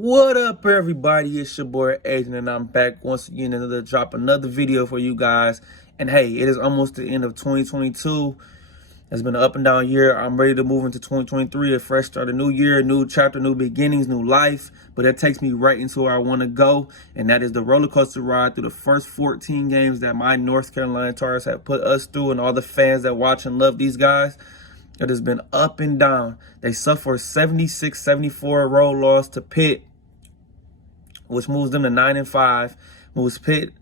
What up, everybody? It's your boy Agent, and I'm back once again to drop another video for you guys. And hey, it is almost the end of 2022. It's been an up and down year. I'm ready to move into 2023, a fresh start, a new year, a new chapter, new beginnings, new life. But that takes me right into where I want to go, and that is the roller coaster ride through the first 14 games that my North Carolina Tars have put us through, and all the fans that watch and love these guys. It has been up and down. They suffered a 76-74 road loss to Pitt, which moves them to 9-5, moves Pitt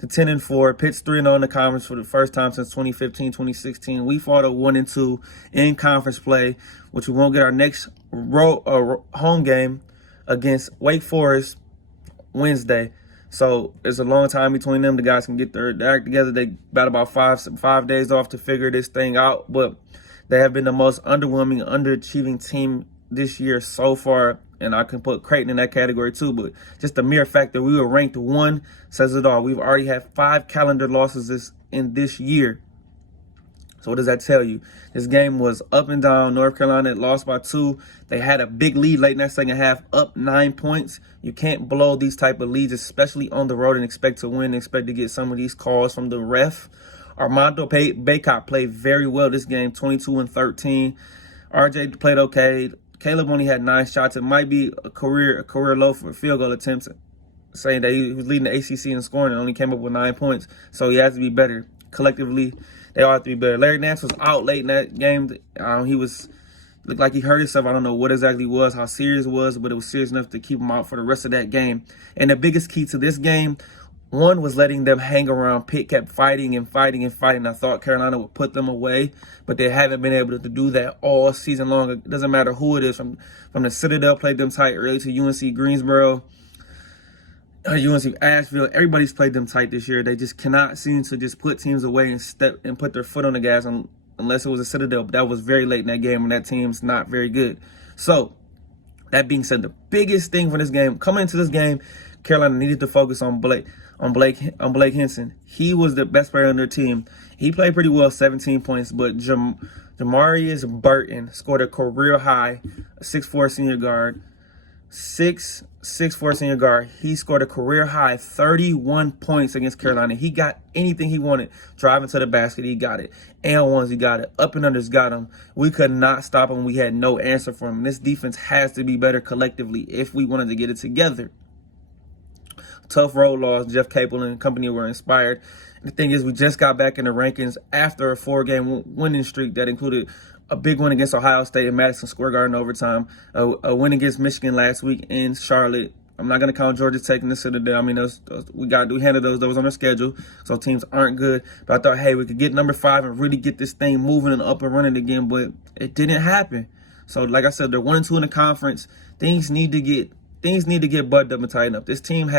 to 10-4. Pitt's 3-0 in the conference for the first time since 2015-2016. We fought a 1-2 in conference play, which we won't get our next home game against Wake Forest Wednesday. So it's a long time between them. The guys can get their act together. They got about five days off to figure this thing out, but they have been the most underwhelming, underachieving team this year so far, and I can put Creighton in that category too. But just the mere fact that we were ranked 1 says it all. We've already had 5 calendar losses in this year. So what does that tell you? This game was up and down. North Carolina lost by 2. They had a big lead late in that second half, up 9 points. You can't blow these type of leads, especially on the road, and expect to win, expect to get some of these calls from the ref. Armando Baycott played very well this game, 22-13. RJ played okay. Caleb only had 9 shots. It might be a career low for field goal attempts, saying that he was leading the ACC in scoring and only came up with 9 points. So he has to be better. Collectively, they all have to be better. Larry Nance was out late in that game. He looked like he hurt himself. I don't know what exactly it was, how serious it was, but it was serious enough to keep him out for the rest of that game. And the biggest key to this game, one, was letting them hang around. Pitt kept fighting and fighting and fighting. I thought Carolina would put them away, but they haven't been able to do that all season long. It doesn't matter who it is. From the Citadel, played them tight early, to UNC Greensboro, UNC Asheville. Everybody's played them tight this year. They just cannot seem to just put teams away and put their foot on the gas unless it was a Citadel. But that was very late in that game, and that team's not very good. So that being said, the biggest thing for this game, coming into this game, Carolina needed to focus on Blake Hinson. He was the best player on their team. He played pretty well, 17 points, but Jamarius Burton scored a career high, a 6'4" senior guard. 6'4" senior guard. He scored a career high 31 points against Carolina. He got anything he wanted. Driving to the basket, he got it. And ones, he got it. Up and unders, got him. We could not stop him. We had no answer for him. This defense has to be better collectively if we wanted to get it together. Tough road loss. Jeff Capel and company were inspired. And the thing is, we just got back in the rankings after a 4-game winning streak that included a big win against Ohio State in Madison Square Garden overtime, a win against Michigan last week in Charlotte. I'm not going to count Georgia Tech and the Citadel. I mean, we handled those on our schedule, so teams aren't good. But I thought, hey, we could get number 5 and really get this thing moving and up and running again, but it didn't happen. So, like I said, they're 1-2 in the conference. Things need to get buttoned up and tightened up. This team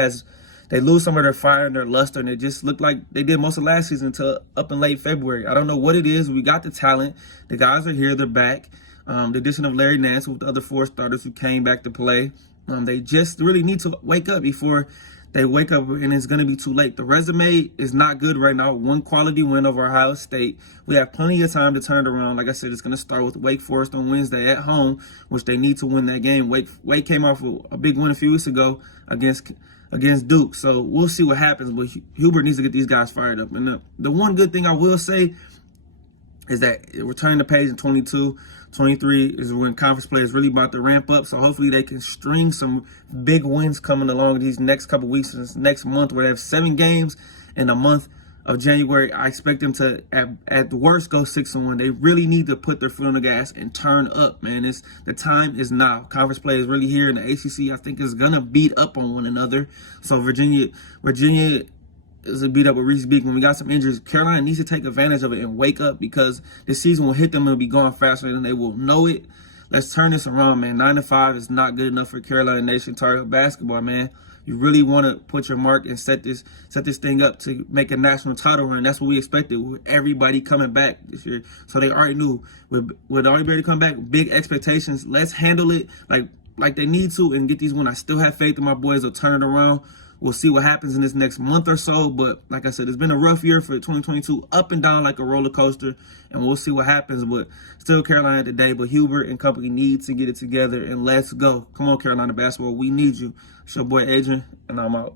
they lose some of their fire and their luster, and it just looked like they did most of last season until up in late February. I don't know what it is. We got the talent. The guys are here. They're back. The addition of Larry Nance with the other 4 starters who came back to play. They just really need to wake up before they wake up, and it's going to be too late. The resume is not good right now. 1 quality win over Ohio State. We have plenty of time to turn it around. Like I said, it's going to start with Wake Forest on Wednesday at home, which they need to win that game. Wake came off with a big win a few weeks ago against Duke. So we'll see what happens, but Hubert needs to get these guys fired up. And the one good thing I will say is that returning the page in 22-23 is when conference play is really about to ramp up. So hopefully they can string some big wins coming along these next couple weeks, this next month, where they have 7 games in the month of January. I expect them to, at the worst, go 6-1. They really need to put their foot on the gas and turn up, man. The time is now. Conference play is really here, and the ACC, I think, is gonna beat up on one another. So Virginia is a beat up with Reese Beekman. We got some injuries. Carolina needs to take advantage of it and wake up, because this season will hit them and it'll be going faster than they will know it. Let's turn this around, man. 9-5 is not good enough for Carolina Nation Tar Heel basketball, man. You really want to put your mark and set this thing up to make a national title run. That's what we expected with everybody coming back this year. So they already knew with everybody coming back, big expectations. Let's handle it like they need to and get these wins. I still have faith in my boys will turn it around. We'll see what happens in this next month or so. But like I said, it's been a rough year for 2022, up and down like a roller coaster. And we'll see what happens. But still Carolina today. But Hubert and company need to get it together. And let's go. Come on, Carolina basketball. We need you. It's your boy Adrian, and I'm out.